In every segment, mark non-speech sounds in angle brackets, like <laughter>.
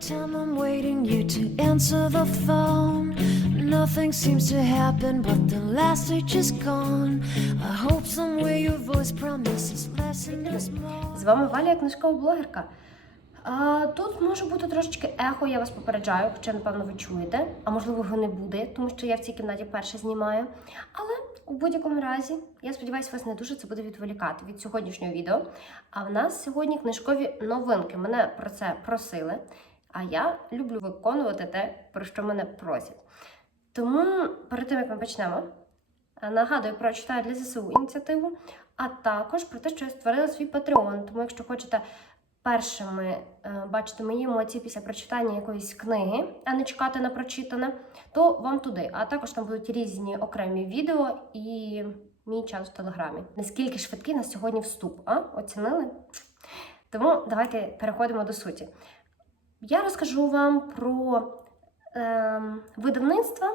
time I'm waiting you to answer the phone. Nothing seems to happen, but the last stage is gone. I hope somewhere your voice promises less and us more. З вами Валя, книжкова блогерка. А, тут може бути трошечки ехо, я вас попереджаю, хоча, напевно, ви чуєте, а можливо, його не буде, тому що я в цій кімнаті вперше знімаю. Але у будь-якому разі, я сподіваюся, вас не дуже це буде відволікати від сьогоднішнього відео. А в нас сьогодні книжкові новинки. Мене про це просили, а я люблю виконувати те, про що мене просять. Тому перед тим як ми почнемо, е, нагадую про читаю для ЗСУ ініціативу, а також про те, що я створила свій Patreon. Тому, якщо хочете першими е, бачити мої емоції після прочитання якоїсь книги, а не чекати на прочитане, то вам туди. А також там будуть різні окремі відео і мій час в телеграмі. Наскільки швидкий на сьогодні вступ? А? Оцінили? Тому давайте переходимо до суті. Я розкажу вам про ем, видавництва.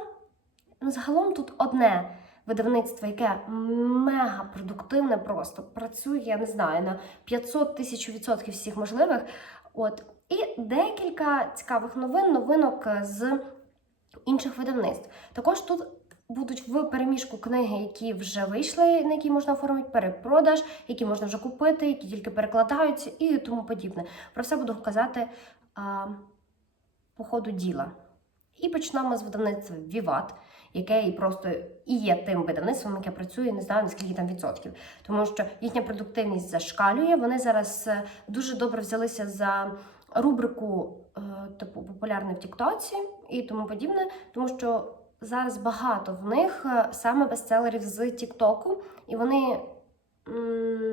Ну, загалом тут одне видавництво, яке мега продуктивне, просто працює, я не знаю, на 500 тисяч відсотків всіх можливих. От. І декілька цікавих новин, новинок з інших видавництв. Також тут будуть в переміжку книги, які вже вийшли, на які можна оформити перепродаж, які можна вже купити, які тільки перекладаються і тому подібне. Про все буду казати а, по ходу діла. І почнемо з видавництва Віват, яке і просто і є тим видавництвом, яке працює, не знаю наскільки там відсотків. Тому що їхня продуктивність зашкалює. Вони зараз е, дуже добре взялися за рубрику, е, типу популярний в Тіктоці і тому подібне, тому що зараз багато в них е, саме бестселерів з Тіктоку, і вони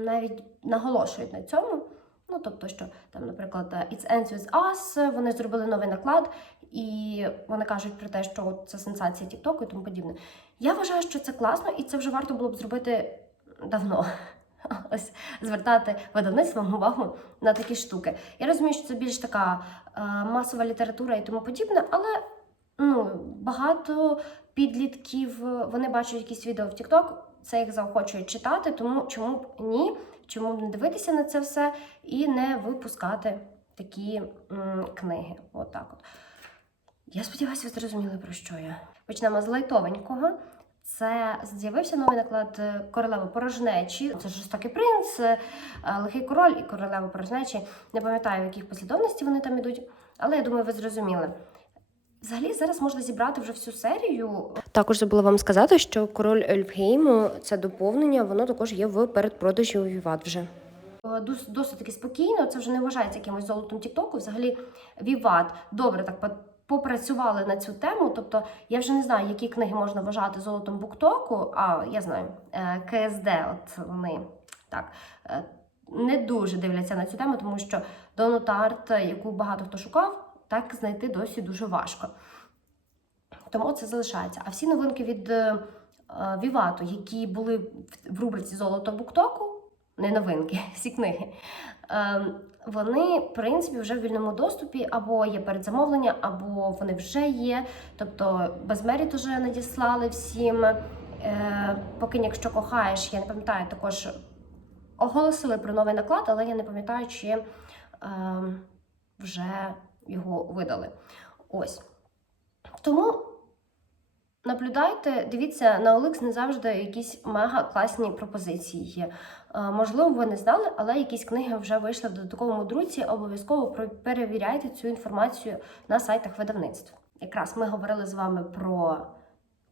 навіть наголошують на цьому. Ну, тобто, що там, наприклад, It's Ends With Us, вони зробили новий наклад, і вони кажуть про те, що це сенсація Тіктоку і тому подібне. Я вважаю, що це класно, і це вже варто було б зробити давно. <laughs> Ось звертати видавництвом увагу на такі штуки. Я розумію, що це більш така е, масова література і тому подібне, але ну, багато підлітків вони бачать якісь відео в TikTok, це їх заохочує читати, тому чому б ні, чому б не дивитися на це все і не випускати такі м, книги. От от. Я сподіваюся, ви зрозуміли, про що я. Почнемо з лайтовенького. Це з'явився новий наклад е, королеви порожнечі. Це жорстокий принц, е, лихий король і королева порожнечі. Не пам'ятаю, в яких послідовності вони там ідуть, але я думаю, ви зрозуміли. Взагалі зараз можна зібрати вже всю серію. Також забула вам сказати, що король Ельфгейму це доповнення, воно також є в передпродажі у Віват вже. Досить таки спокійно, це вже не вважається якимось золотом Тіктоку. Взагалі, Віват добре так попрацювали на цю тему. Тобто, я вже не знаю, які книги можна вважати золотом буктоку, а я знаю, е, КСД, от вони так. е, Не дуже дивляться на цю тему, тому що Донут Арт, яку багато хто шукав, так знайти досі дуже важко. Тому це залишається. А всі новинки від е, е, Вівату, які були в- рубриці Золото Буктоку, не новинки, <laughs> всі книги, е, вони, в принципі, вже в вільному доступі, або є передзамовлення, або вони вже є. Тобто безмеріт уже надіслали всім. Е, Поки якщо кохаєш, я не пам'ятаю, також оголосили про новий наклад, але я не пам'ятаю, чи вже його видали. Ось. Тому наблюдайте, дивіться, на OLX не завжди якісь мега класні пропозиції є. Е, Можливо, ви не знали, але якісь книги вже вийшли в додатковому друці. Обов'язково перевіряйте цю інформацію на сайтах видавництв. Якраз ми говорили з вами про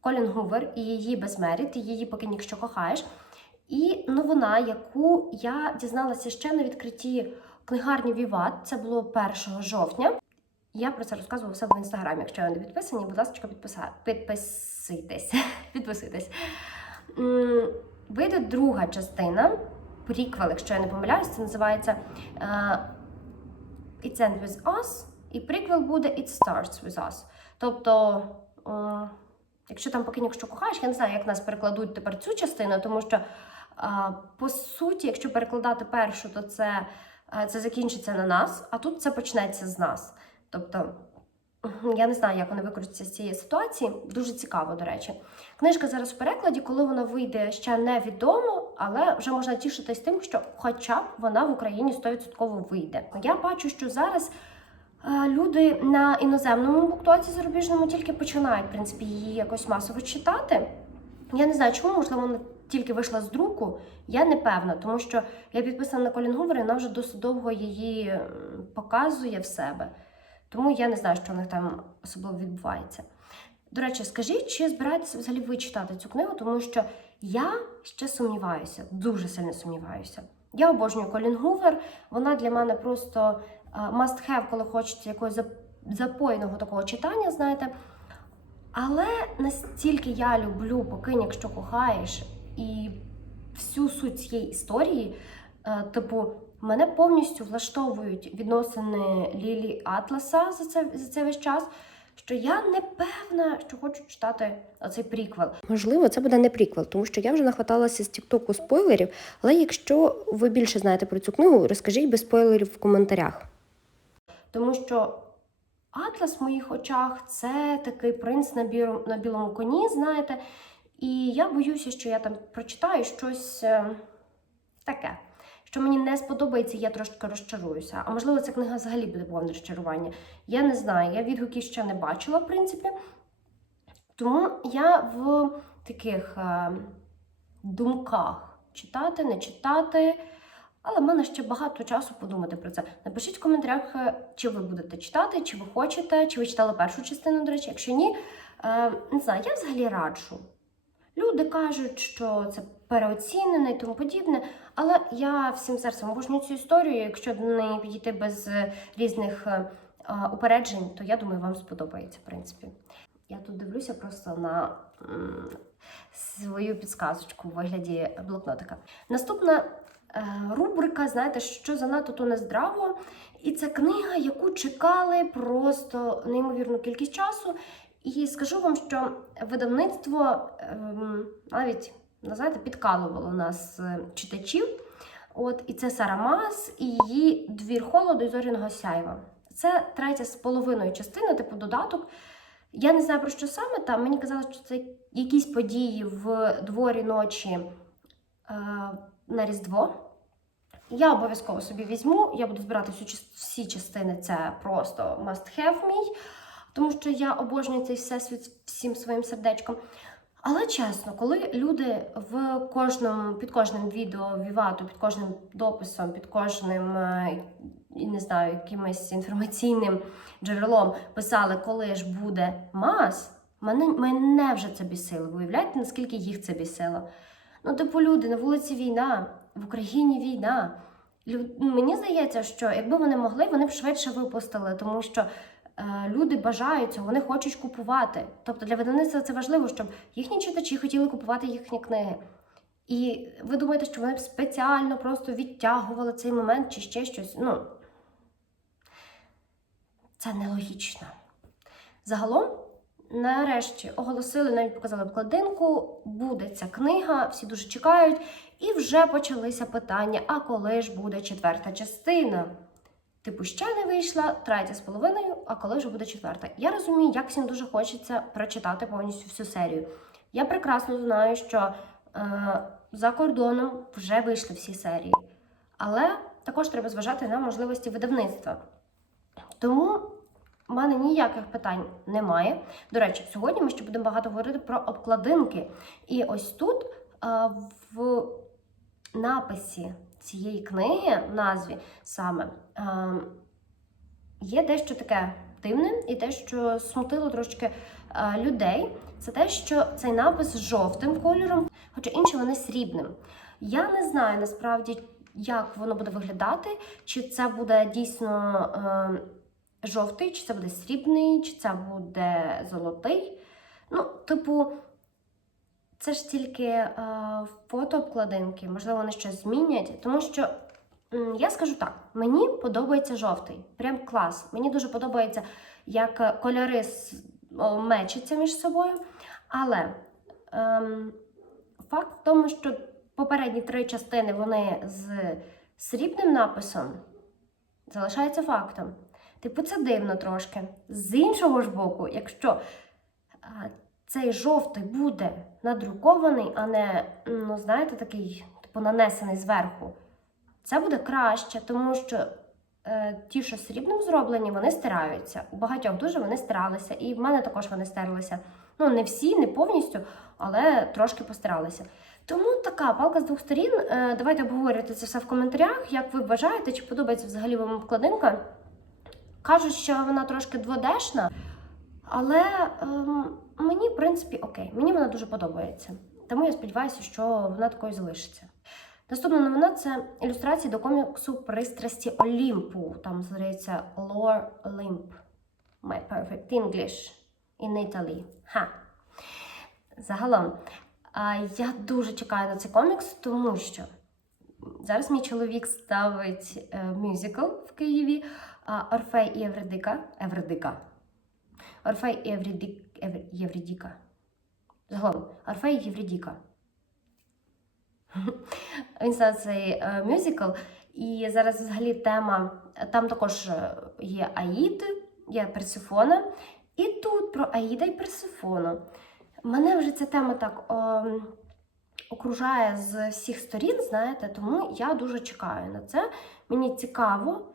Колін Гувер і її безмеріт, і її поки ніщо кохаєш. І новина, яку я дізналася ще на відкритті книгарні Віват, це було 1 жовтня. Я про це розказувала себе в інстаграмі. Якщо ви не підписані, будь ласка, підписа... підписуйтесь. <laughs> підписуйтесь. Вийде друга частина, приквел, якщо я не помиляюсь, це називається е, It's End With Us, і приквел буде It Starts With Us. Тобто, е, якщо там поки якщо кохаєш, я не знаю, як нас перекладуть тепер цю частину, тому що, е, по суті, якщо перекладати першу, то це, це закінчиться на нас, а тут це почнеться з нас. Тобто, я не знаю, як вони викрутяться з цієї ситуації. Дуже цікаво, до речі. Книжка зараз в перекладі, коли вона вийде, ще невідомо, але вже можна тішитись тим, що хоча б вона в Україні 100% вийде. Я бачу, що зараз е, люди на іноземному буктоці зарубіжному тільки починають, в принципі, її якось масово читати. Я не знаю, чому, можливо, вона тільки вийшла з друку. Я не певна, тому що я підписана на Колін Гувер, і вона вже досить довго її показує в себе. Тому я не знаю, що в них там особливо відбувається. До речі, скажіть, чи збираєтеся взагалі ви читати цю книгу, тому що я ще сумніваюся, дуже сильно сумніваюся. Я обожнюю Колін Гувер, вона для мене просто must have, коли хочеться якогось запойного такого читання, знаєте. Але настільки я люблю покинь, якщо кохаєш, і всю суть цієї історії, е, типу, мене повністю влаштовують відносини Лілі Атласа за це за цей весь час. Що я не певна, що хочу читати оцей приквел. Можливо, це буде не приквел, тому що я вже нахваталася з Тіктоку спойлерів. Але якщо ви більше знаєте про цю книгу, розкажіть без спойлерів в коментарях. Тому що Атлас в моїх очах це такий принц на, біру, на білому коні, знаєте. І я боюся, що я там прочитаю щось е, таке, що мені не сподобається, я трошки розчаруюся. А можливо, ця книга взагалі буде повне розчарування. Я не знаю, я відгуків ще не бачила, в принципі. Тому я в таких е, думках читати, не читати. Але в мене ще багато часу подумати про це. Напишіть в коментарях, е, чи ви будете читати, чи ви хочете, чи ви читали першу частину, до речі. Якщо ні, е, не знаю, я взагалі раджу. Люди кажуть, що це переоцінене і тому подібне, але я всім серцем обожнюю цю історію. Якщо до неї підійти без е, різних е, е, упереджень, то я думаю, вам сподобається, в принципі. Я тут дивлюся просто на свою підсказочку у вигляді блокнотика. Наступна рубрика, знаєте, що занадто то нездраво. І це книга, яку чекали просто неймовірну кількість часу. І скажу вам, що видавництво ем, навіть ну, знаєте, підкалувало нас е, читачів. От, і це Сара Мас і її двір холоду і зоряного сяйва. Це третя з половиною частина, типу додаток. Я не знаю про що саме там. Мені казали, що це якісь події в дворі ночі е, на Різдво. Я обов'язково собі візьму, я буду збирати всю, всі частини, це просто must have мій, тому що я обожнюю цей всесвіт всім своїм сердечком. Але чесно, коли люди в кожному, під кожним відео Вівату, під кожним дописом, під кожним е, не знаю, якимось інформаційним джерелом писали, коли ж буде мас, мене, мене вже це бісило. Ви уявляєте, наскільки їх це бісило? Ну, типу, люди, на вулиці війна, в Україні війна. Мені здається, що якби вони могли, вони б швидше випустили, тому що люди бажають цього, вони хочуть купувати. Тобто для видавництва це важливо, щоб їхні читачі хотіли купувати їхні книги. І ви думаєте, що вони б спеціально просто відтягували цей момент чи ще щось? Ну, це нелогічно. Загалом, нарешті, оголосили, навіть показали обкладинку, буде ця книга, всі дуже чекають, і вже почалися питання: а коли ж буде четверта частина? Типу, ще не вийшла, третя з половиною, а коли ж буде четверта? Я розумію, як всім дуже хочеться прочитати повністю всю серію. Я прекрасно знаю, що е, за кордоном вже вийшли всі серії, але також треба зважати на можливості видавництва. Тому в мене ніяких питань немає. До речі, сьогодні ми ще будемо багато говорити про обкладинки. І ось тут е, в написі цієї книги, назві саме, е, є дещо таке дивне і те, що смутило трошки е, людей. Це те, що цей напис жовтим кольором, хоча інші вони срібним. Я не знаю насправді, як воно буде виглядати, чи це буде дійсно. Е, жовтий, чи це буде срібний, чи це буде золотий. Ну, типу, це ж тільки е, фотообкладинки, можливо, вони щось змінять. Тому що я скажу так: мені подобається жовтий. Прям клас. Мені дуже подобається, як е, кольори мечаться між собою. Але ем, факт в тому, що попередні три частини вони з срібним написом залишається фактом. Типу, це дивно трошки. З іншого ж боку, якщо цей жовтий буде надрукований, а не, ну, знаєте, такий, типу, нанесений зверху, це буде краще, тому що е, ті, що срібним зроблені, вони стираються. У багатьох дуже вони стиралися, і в мене також вони стерлися. Ну, не всі, не повністю, але трошки постаралися. Тому така палка з двох сторін. Е, Давайте обговорювати це все в коментарях. Як ви вважаєте, чи подобається взагалі вам обкладинка? Кажуть, що вона трошки дводешна, але ем, мені, в принципі, окей. Мені вона дуже подобається. Тому я сподіваюся, що вона такою залишиться. Наступна новина це ілюстрації до коміксу Пристрасті Олімпу. Там здається Lore Olymp. My perfect English in Italy. Ха. Загалом, я дуже чекаю на цей комікс, тому що зараз мій чоловік ставить е, мюзикл в Києві Орфей і Евредика. Евредика. Орфей і Евредик, Евр- Євридіка. Загалом, Орфей і. <laughs> Він став цей е, мюзикл, і зараз взагалі тема. Там також е, є Аїд, є Персифона. І тут про Аїда і Персифону. Мене вже ця тема так ем, окружає з всіх сторін, знаєте, тому я дуже чекаю на це. Мені цікаво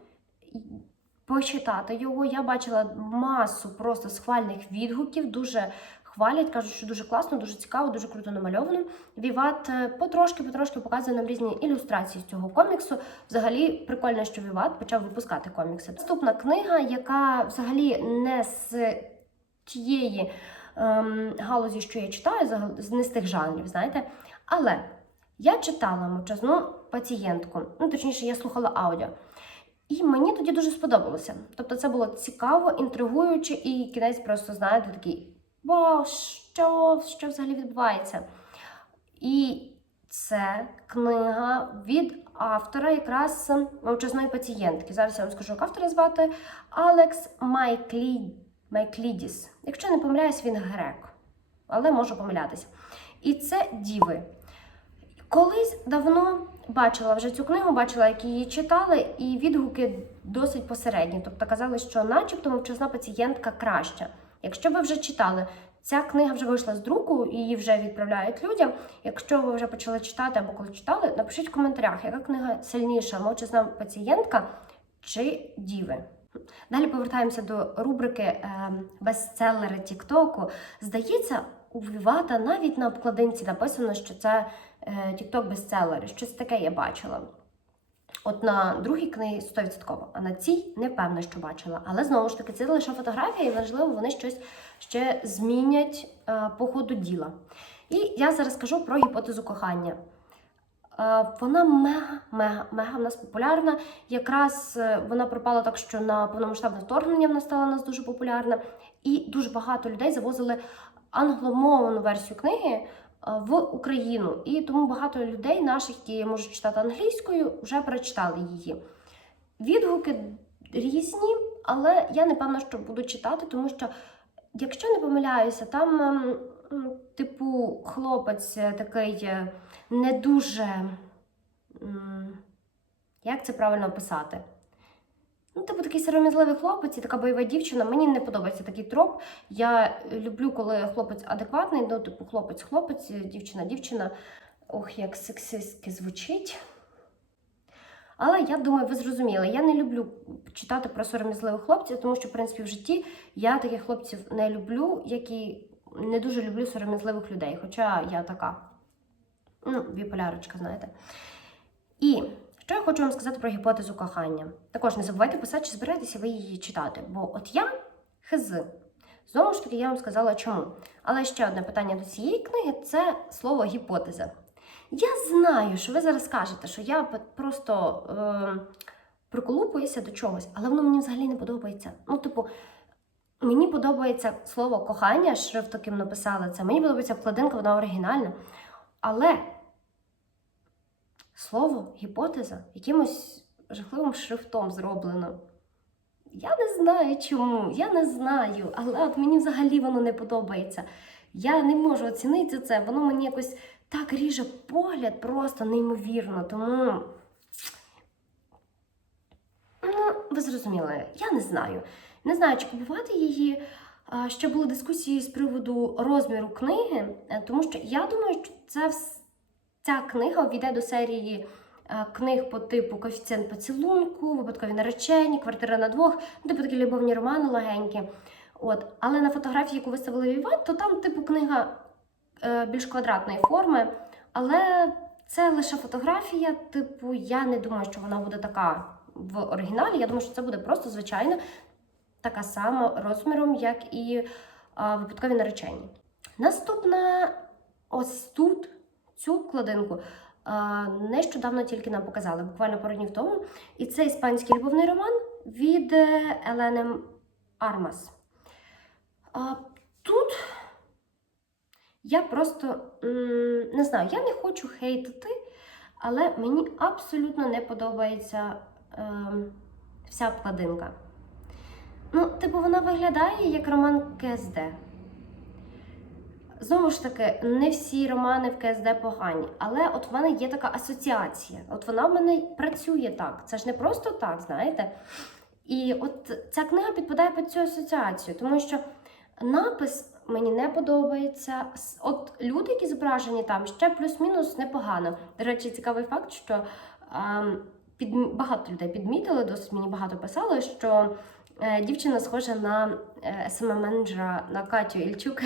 почитати його. Я бачила масу просто схвальних відгуків, дуже хвалять, кажуть, що дуже класно, дуже цікаво, дуже круто намальовано. Віват е, потрошки-потрошки показує нам різні ілюстрації з цього коміксу. Взагалі прикольно, що Віват почав випускати комікси. Наступна книга, яка взагалі не з тієї ем, галузі, що я читаю, з- не з тих жанрів, знаєте. Але я читала мовчазну пацієнтку, ну точніше, я слухала аудіо. І мені тоді дуже сподобалося. Тобто це було цікаво, інтригуюче, і кінець просто, знаєте, такий вау, що, що взагалі відбувається? І це книга від автора якраз мовчазної пацієнтки. Зараз я вам скажу, як автора звати Алекс Майклі... Майклідіс. Якщо не помиляюсь, він грек, але можу помилятися. І це діви. Колись давно бачила вже цю книгу, бачила, як її читали, і відгуки досить посередні. Тобто казали, що начебто мовчазна пацієнтка краща. Якщо ви вже читали, ця книга вже вийшла з друку, і її вже відправляють людям. Якщо ви вже почали читати або коли читали, напишіть в коментарях, яка книга сильніша, мовчазна пацієнтка чи діви. Далі повертаємося до рубрики е, бестселери Тіктоку. Здається, у Вівата навіть на обкладинці написано, що це е, Тікток бестселери. Щось таке я бачила. От на другій книгі 100%, а на цій не певна, що бачила. Але знову ж таки, це лише фотографія, і можливо, вони щось ще змінять е, по ходу діла. І я зараз скажу про гіпотезу кохання. Е, Вона мега, мега, мега в нас популярна. Якраз вона пропала так, що на повномасштабне вторгнення вона стала у нас дуже популярна. І дуже багато людей завозили англомовну версію книги в Україну. І тому багато людей наших, які можуть читати англійською, вже прочитали її. Відгуки різні, але я не певна, що буду читати, тому що, якщо не помиляюся, там, ем, типу, хлопець е, такий е, не дуже. Як це правильно описати? Ну, типу, такий сором'язливий хлопець і така бойова дівчина. Мені не подобається такий троп. Я люблю, коли хлопець адекватний, ну, типу, хлопець-хлопець, дівчина-дівчина. Ох, як сексистськи звучить. Але я думаю, ви зрозуміли, я не люблю читати про сором'язливих хлопців, тому що, в принципі, в житті я таких хлопців не люблю, які не дуже люблю сором'язливих людей. Хоча я така, ну, біполярочка, знаєте. І що я хочу вам сказати про гіпотезу кохання. Також не забувайте писати, чи збираєтеся ви її читати. Бо от я хз. Знову ж таки, я вам сказала чому. Але ще одне питання до цієї книги це слово гіпотеза. Я знаю, що ви зараз скажете, що я просто е, приколупуюся до чогось, але воно мені взагалі не подобається. Ну, типу, мені подобається слово кохання, шрифт таким написали це. Мені подобається вкладинка, вона оригінальна. Але слово гіпотеза якимось жахливим шрифтом зроблено. Я не знаю чому, я не знаю, але от мені взагалі воно не подобається. Я не можу оцінити це, воно мені якось так ріже погляд, просто неймовірно. Тому, ну, ви зрозуміли, я не знаю. Не знаю, чи купувати її. Ще були дискусії з приводу розміру книги, е, тому що я думаю, що це вс- ця книга війде до серії е, книг по типу Коефіцієнт поцілунку, випадкові наречені, квартира на двох, типу такі любовні романи легенькі. От. Але на фотографії, яку виставили в Іван, то там, типу, книга е, більш квадратної форми. Але це лише фотографія. Типу, я не думаю, що вона буде така в оригіналі. Я думаю, що це буде просто звичайна, така сама розміром, як і випадкові наречені. Наступна ось тут цю вкладинку. а, Нещодавно тільки нам показали, буквально пару днів тому. І це іспанський любовний роман від е, Елени Армас. Тут я просто не знаю, я не хочу хейтити, але мені абсолютно не подобається ем, вся обкладинка. Ну, типу, вона виглядає як роман КСД. Знову ж таки, не всі романи в КСД погані, але от в мене є така асоціація. От вона в мене працює так. Це ж не просто так, знаєте. І от ця книга підпадає під цю асоціацію, тому що напис мені не подобається. От люди, які зображені там, ще плюс-мінус непогано. До речі, цікавий факт, що ем, під, багато людей підмітили, досить мені багато писали, що е, дівчина схожа на е, СММ-менеджера на Катю Ільчук.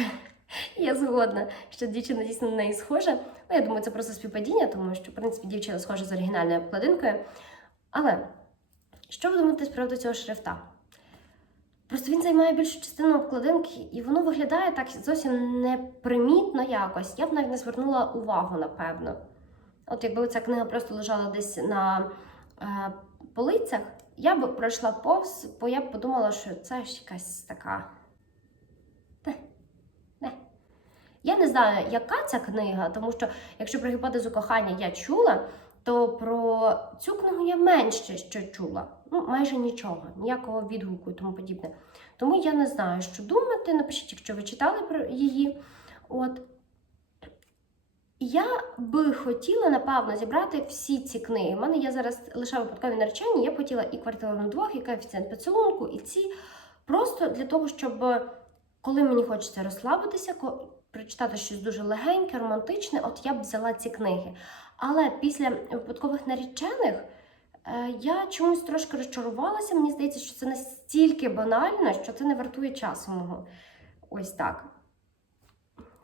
Я згодна, що дівчина дійсно на неї схожа. Ну, я думаю, це просто співпадіння, тому що, в принципі, дівчина схожа з оригінальною обкладинкою. Але що ви думаєте з приводу цього шрифта? Просто він займає більшу частину обкладинки, і воно виглядає так зовсім непримітно якось. Я б навіть не звернула увагу, напевно. От якби ця книга просто лежала десь на е, полицях, я б пройшла повз, бо я б подумала, що це ж якась така. Те, не. Я не знаю, яка ця книга, тому що якщо про гіпотезу кохання я чула, то про цю книгу я менше що чула. Ну, майже нічого, ніякого відгуку і тому подібне. Тому я не знаю, що думати. Напишіть, якщо ви читали про її. От. Я би хотіла, напевно, зібрати всі ці книги. У мене є зараз лише випадкові наречені. Я б хотіла і квартиру на двох, і коефіцієнт поцілунку, і ці просто для того, щоб коли мені хочеться розслабитися, прочитати щось дуже легеньке, романтичне, от я б взяла ці книги. Але після випадкових наречених е, я чомусь трошки розчарувалася. Мені здається, що це настільки банально, що це не вартує часу мого. Ось так.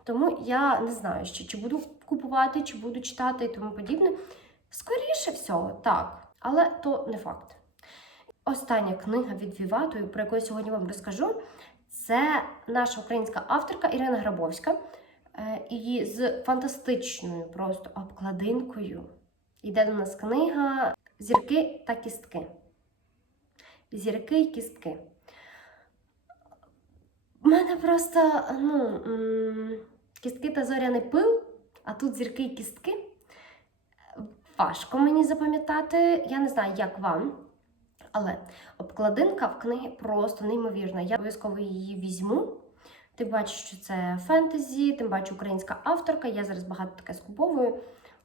Тому я не знаю, ще, чи буду купувати, чи буду читати і тому подібне. Скоріше всього, так. Але то не факт. Остання книга від Віватою, про яку я сьогодні вам розкажу, це наша українська авторка Ірина Грабовська. Е, І з фантастичною просто обкладинкою йде до нас книга Зірки та кістки. Зірки і кістки. У мене просто ну, кістки та зоряний пил, а тут зірки і кістки. Важко мені запам'ятати. Я не знаю, як вам. Але обкладинка в книги просто неймовірна. Я обов'язково її візьму. Ти бачиш, що це фентезі, тим бачу українська авторка. Я зараз багато таке скуповую.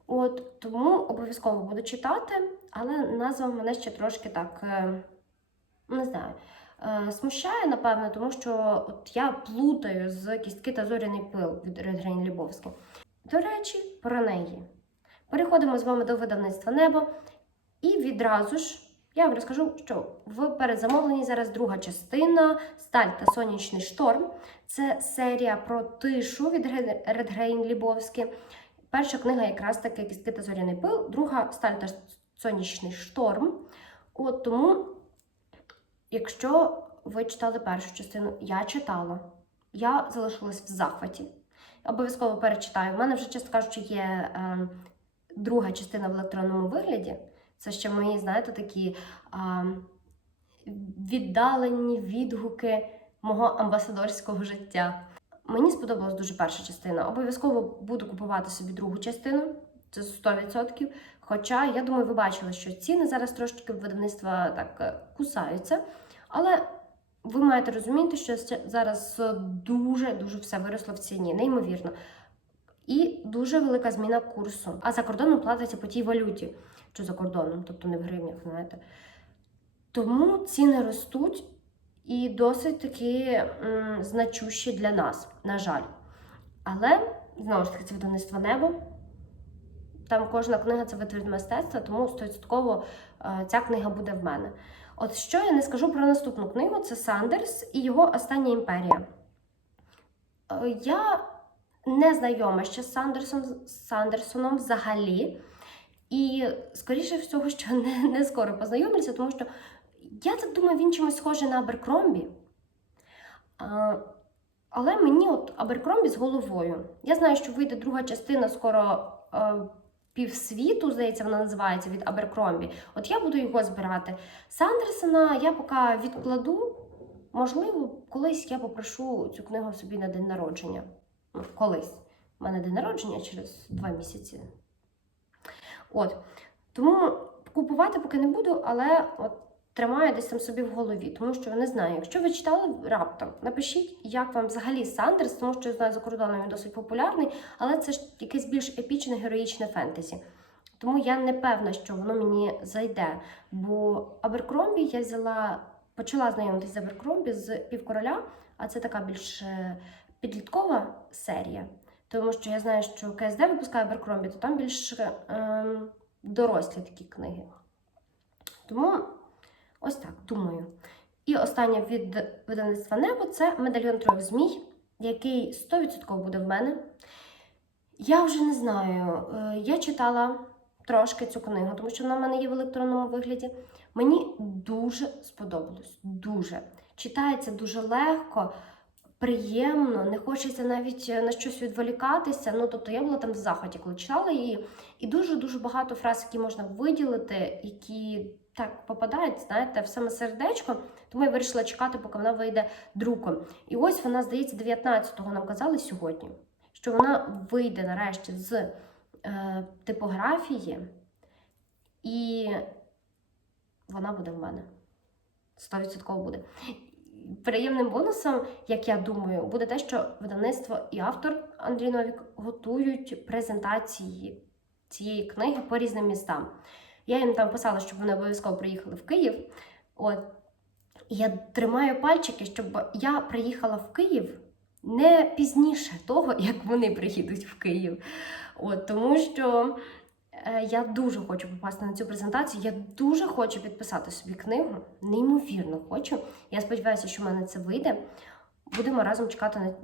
От тому обов'язково буду читати, але назва мене ще трошки так е, не знаю. е, Смущає, напевно, тому що от я плутаю з кістки та зоряний пил від Редгрейн Лібовський. До речі, про неї. Переходимо з вами до видавництва Небо. І відразу ж я вам розкажу, що в передзамовленні зараз друга частина Сталь та сонячний шторм. Це серія про тишу від Редгрейн Лібовський. Перша книга якраз таки Кістки та зоряний пил, друга Сталь та сонячний шторм. От тому, якщо ви читали першу частину, я читала. Я залишилась в захваті. Обов'язково перечитаю. У мене вже, чесно кажучи, є е, друга частина в електронному вигляді. Це ще мої, знаєте, такі а, віддалені відгуки мого амбасадорського життя. Мені сподобалась дуже перша частина. Обов'язково буду купувати собі другу частину, це 100%. Хоча, я думаю, ви бачили, що ціни зараз трошки в видавництва так кусаються. Але ви маєте розуміти, що зараз дуже-дуже все виросло в ціні, неймовірно. І дуже велика зміна курсу. А за кордоном платиться по тій валюті, що за кордоном, тобто не в гривнях, знаєте. Тому ціни ростуть і досить таки м, значущі для нас, на жаль. Але, знову ж таки, це видавництво небо. Там кожна книга це витвір мистецтва, тому 100% е, ця книга буде в мене. От що я не скажу про наступну книгу: це Сандерс і його Остання імперія. Е, Я не знайома ще з Сандерсом, з Сандерсоном взагалі. І, скоріше всього, що <laughs> не, не скоро познайомлюся, тому що я так думаю, він чимось схожий на Аберкромбі. А, але мені от Аберкромбі з головою. Я знаю, що вийде друга частина скоро е, півсвіту, здається, вона називається від Аберкромбі. От я буду його збирати. Сандерсона я поки відкладу. Можливо, колись я попрошу цю книгу собі на день народження. Колись. У мене день народження через два місяці. От. Тому купувати поки не буду, але от тримаю десь там собі в голові, тому що не знаю, якщо ви читали раптом, напишіть, як вам взагалі Сандерс, тому що я знаю, за кордоном він досить популярний, але це ж якесь більш епічне героїчне фентезі. Тому я не певна, що воно мені зайде. Бо Аберкромбі я взяла, почала знайомитися з Аберкромбі з півкороля, а це така більш е, підліткова серія. Тому що я знаю, що КСД випускає Аберкромбі, то там більш ем, дорослі такі книги. Тому ось так думаю. І останнє від видавництва Небо це медальйон трьох змій, який 100% буде в мене. Я вже не знаю. е, Я читала трошки цю книгу, тому що вона в мене є в електронному вигляді. Мені дуже сподобалось. Дуже. Читається дуже легко, приємно, не хочеться навіть е, на щось відволікатися. Ну, тобто я була там в захваті, коли читала її. І дуже-дуже багато фраз, які можна виділити, які так попадають, знаєте, в саме сердечко. Тому я вирішила чекати, поки вона вийде друком. І ось вона, здається, 19-го нам казали сьогодні, що вона вийде нарешті з е, типографії, і вона буде в мене. 100% буде. Приємним бонусом, як я думаю, буде те, що видавництво і автор Андрій Новік готують презентації цієї книги по різним містам. Я їм там писала, щоб вони обов'язково приїхали в Київ. От. І я тримаю пальчики, щоб я приїхала в Київ не пізніше того, як вони приїдуть в Київ. От, тому що я дуже хочу попасти на цю презентацію. Я дуже хочу підписати собі книгу. Неймовірно хочу. Я сподіваюся, що в мене це вийде. Будемо разом чекати на,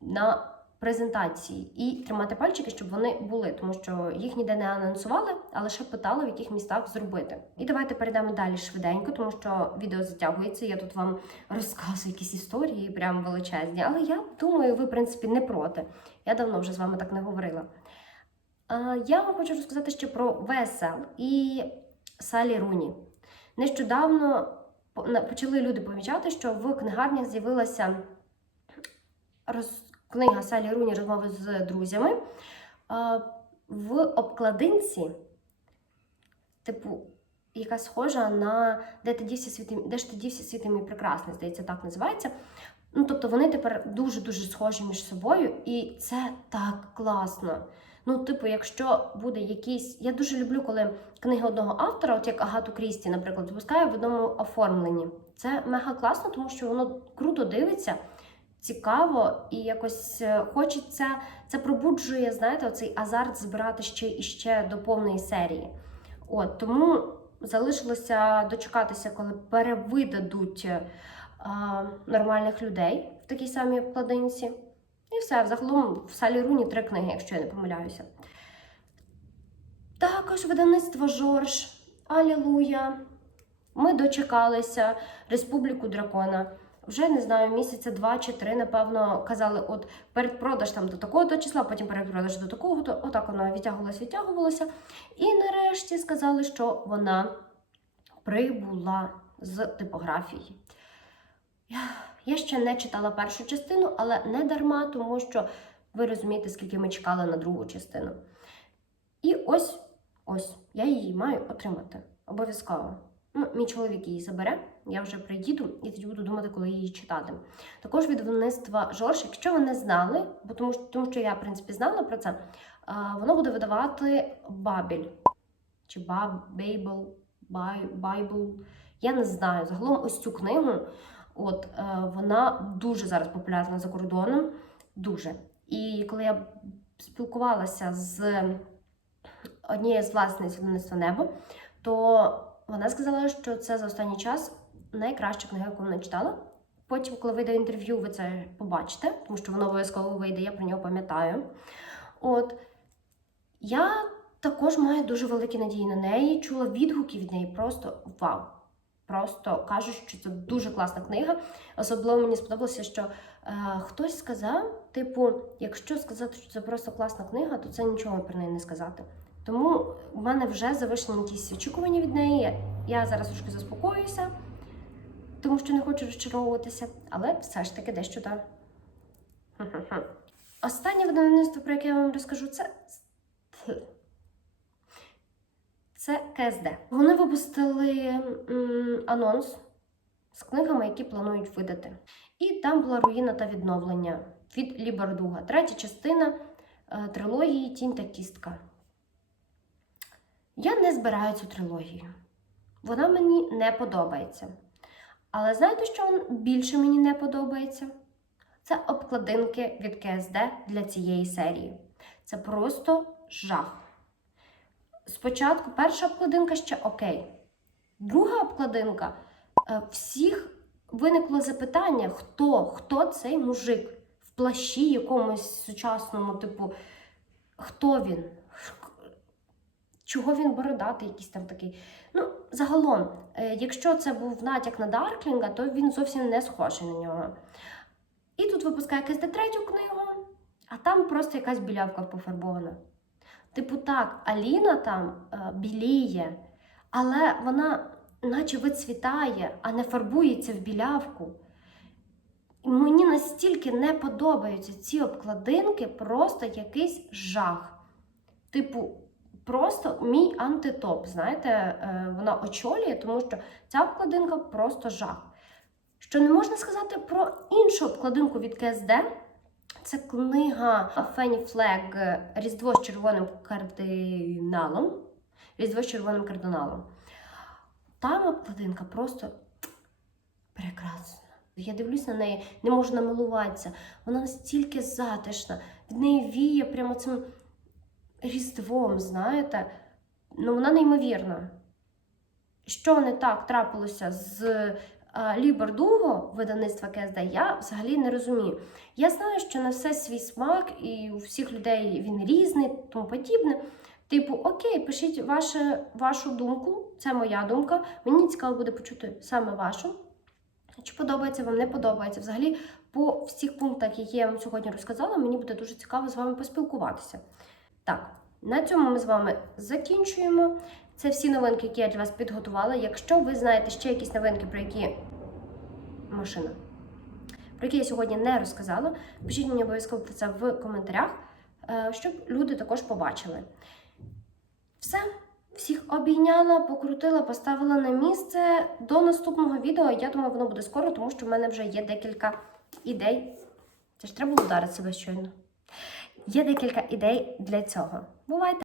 на презентації і тримати пальчики, щоб вони були, тому що їх ніде не анонсували, а лише питали, в яких містах зробити. І давайте перейдемо далі швиденько, тому що відео затягується. Я тут вам розказую якісь історії, прям величезні. Але я думаю, ви, в принципі, не проти. Я давно вже з вами так не говорила. Я вам хочу розказати ще про ВСЛ і Салі Руні. Нещодавно почали люди помічати, що в книгарнях з'явилася книга Салі Руні розмови з друзями. В обкладинці, типу, яка схожа на Де ти дівся світи, де ж ти дівся світи мій прекрасний, здається, так називається. Ну, тобто вони тепер дуже-дуже схожі між собою, і це так класно. Ну, типу, якщо буде якийсь. Я дуже люблю, коли книги одного автора, от як Агату Крісті, наприклад, випускає в одному оформленні. Це мега класно, тому що воно круто дивиться, цікаво і якось е, хочеться. Це пробуджує, знаєте, оцей азарт збирати ще і ще до повної серії. От тому залишилося дочекатися, коли перевидадуть е, нормальних людей в такій самій обкладинці. І все, взагалом в салі Руні три книги, якщо я не помиляюся. Також видавництво Жорж, Алілуя. Ми дочекалися Республіку Дракона. Вже не знаю, місяця два чи три, напевно, казали, от передпродаж там до такого то числа, потім передпродаж до такого, то отак воно відтягувалося, відтягувалося. І нарешті сказали, що вона прибула з типографії. Я, ще не читала першу частину, але не дарма, тому що ви розумієте, скільки ми чекали на другу частину. І ось ось я її маю отримати. Обов'язково. Ну, мій чоловік її забере, я вже приїду і тоді буду думати, коли її читати. Також від видавництва Жорж, якщо ви не знали, бо тому, тому що я, в принципі, знала про це, воно буде видавати Бабель чи Бейбл, Байбл. Я не знаю. Загалом ось цю книгу, от е, вона дуже зараз популярна за кордоном. Дуже. І коли я спілкувалася з однієї з власниць видавництва небо, то вона сказала, що це за останній час найкраща книга, яку вона читала. Потім, коли вийде інтерв'ю, ви це побачите, тому що воно обов'язково вийде, я про нього пам'ятаю. От я також маю дуже великі надії на неї. Чула відгуки від неї, просто вау. Просто кажуть, що це дуже класна книга. Особливо мені сподобалося, що е, хтось сказав: типу, якщо сказати, що це просто класна книга, то це нічого про неї не сказати. Тому в мене вже завишені якісь очікування від неї. Я зараз трошки заспокоююся, тому що не хочу розчаровуватися, але все ж таки дещо так. Останнє видавництво, про яке я вам розкажу, це. Це КСД. Вони випустили м, анонс з книгами, які планують видати. І там була руїна та відновлення від Лі Бардуга. Третя частина е, трилогії Тінь та кістка. Я не збираю цю трилогію. Вона мені не подобається. Але знаєте, що більше мені не подобається? Це обкладинки від КСД для цієї серії. Це просто жах. Спочатку перша обкладинка ще окей. Друга обкладинка е, всіх виникло запитання, хто, хто цей мужик в плащі якомусь сучасному, типу, хто він? Чого він бородатий, якийсь там такий. Ну, загалом, е, якщо це був натяк на Дарклінга, то він зовсім не схожий на нього. І тут випускає якась третю книгу, а там просто якась білявка пофарбована. Типу, так, Аліна там е, біліє, але вона наче вицвітає, а не фарбується в білявку. І мені настільки не подобаються ці обкладинки, просто якийсь жах. Типу, просто мій антитоп. Знаєте, е, вона очолює, тому що ця обкладинка просто жах. Що не можна сказати про іншу обкладинку від КСД. Це книга Фенні Флег Різдво з червоним кардиналом. Різдво з червоним кардиналом. Там обкладинка просто прекрасна. Я дивлюсь на неї, не можу намилуватися. Вона настільки затишна, від неї віє прямо цим різдвом, знаєте. Ну, вона неймовірна. Що не так трапилося з Лі Бардуго, видавництва КСД, я взагалі не розумію. Я знаю, що на все свій смак, і у всіх людей він різний, тому подібне. Типу, окей, пишіть ваше, вашу думку, це моя думка. Мені цікаво буде почути саме вашу. Чи подобається вам, не подобається. Взагалі, по всіх пунктах, які я вам сьогодні розказала, мені буде дуже цікаво з вами поспілкуватися. Так, на цьому ми з вами закінчуємо. Це всі новинки, які я для вас підготувала. Якщо ви знаєте ще якісь новинки, про які машина, про які я сьогодні не розказала, пишіть мені обов'язково про це в коментарях, е, щоб люди також побачили. Все, всіх обійняла, покрутила, поставила на місце. До наступного відео. Я думаю, воно буде скоро, тому що в мене вже є декілька ідей. Це ж треба ударити себе щойно. Є декілька ідей для цього. Бувайте!